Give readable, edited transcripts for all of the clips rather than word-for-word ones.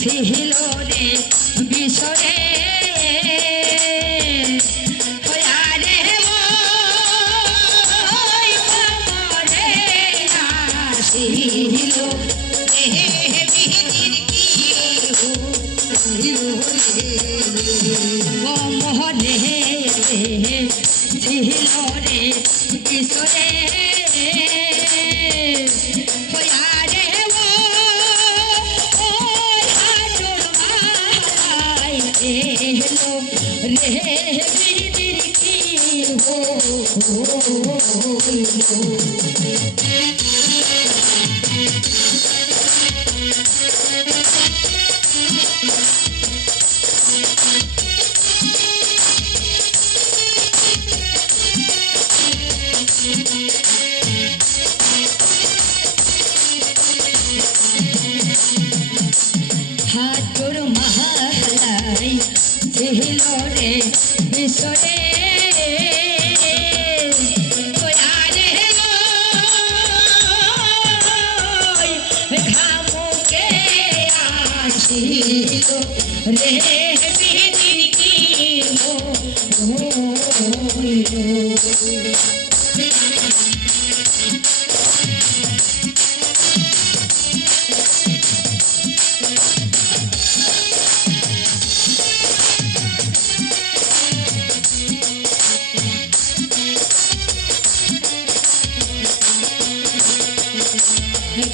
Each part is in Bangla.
ছিল রে বিশরে মোহনে ছিল রে কিশোরে রে বিদির কি হো হাতর মহালাই ছিল রে বিশরে ঘামুকে আসিল রে বিদির কি হো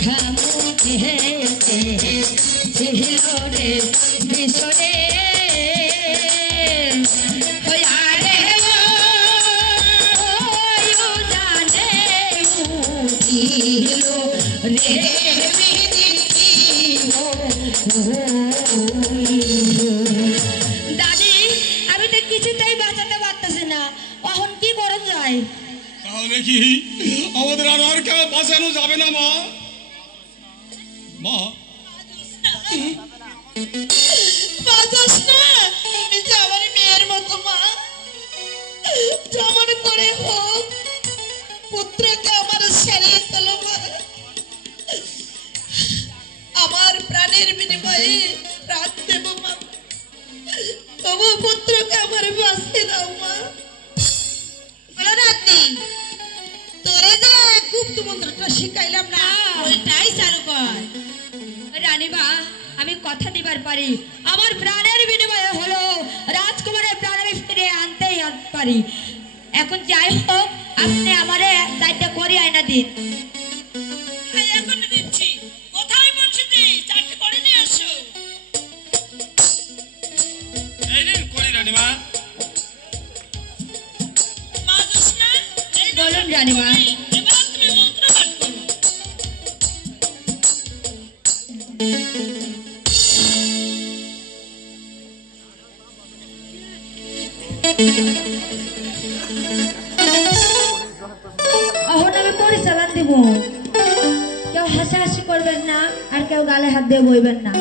ঘামুকে ছিল রে বিশরে জানে উঠিল রে বিদির কি হো দাদি আমি তো কিছুতেই বাঁচাতে পারতেছি না এখন কি করা যায় তাহলে কি আমাদের আর কেউ বাঁচানো যাবে না মা মা বাঁচাস না তুমি যে আমার মেয়ের মতো মা যেমন করে হোক পুত্রকে আমার ছেড়ে তোলো মা আমার প্রাণের বিনিময়ে প্রাণ দেব মা তবু পুত্রকে আমার বাঁচিয়ে দাও মা বলো রাত্রি তোরে যে গুপ্ত মন্ত্রটা শিখাইলাম না ওইটাই চালু কর রানীমা আমি কথা দিবার পারি আমার প্রাণের বিনিময়ে হলো রাজকুমারের প্রাণ আমি ফিরে আনতেই পারি এখন যাই হোক আপনি আমারে চারটা করে আয়না দিন এখন দিচ্ছি কোথায় বলছি যে চারটে করে নিয়ে আসো এই দিন করি রানীমা মা জোসনা বলুন রানীমা এবার তুমি মন্ত্র পাঠ করো এখন আমি পরিচালন দিব কেউ হাসাহাসি করবেন না আর কেউ গালে হাত দিয়ে বইবেন না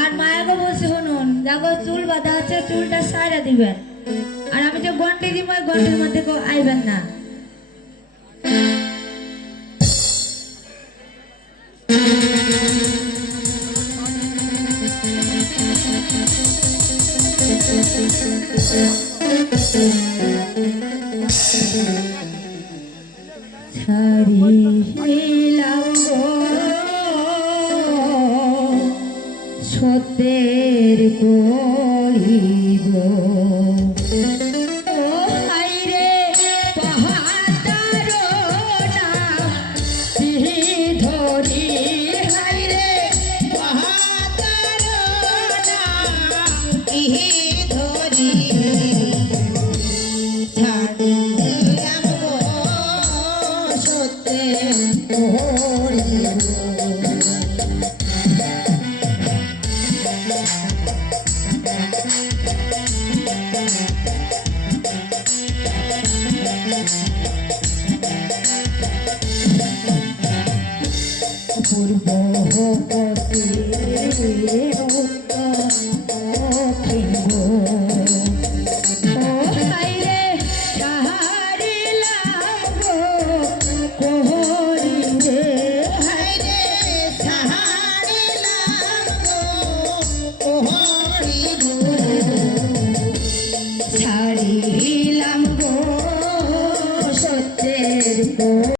আর মায়াকে বলছি শুনুন দেখো চুল বাঁধা আছে চুলটা সাইরা দিবেন আর আমি যে গন্ডি দিব ওই গন্ডির মধ্যে কেউ আইবেন না ছাড়িলাম সত্যের করিব ও হাইরে পাহাড় না ধরি হাইরে পাহাড় না ধরি ছাড়িলাম সত্যের করিব পূর্ব পথে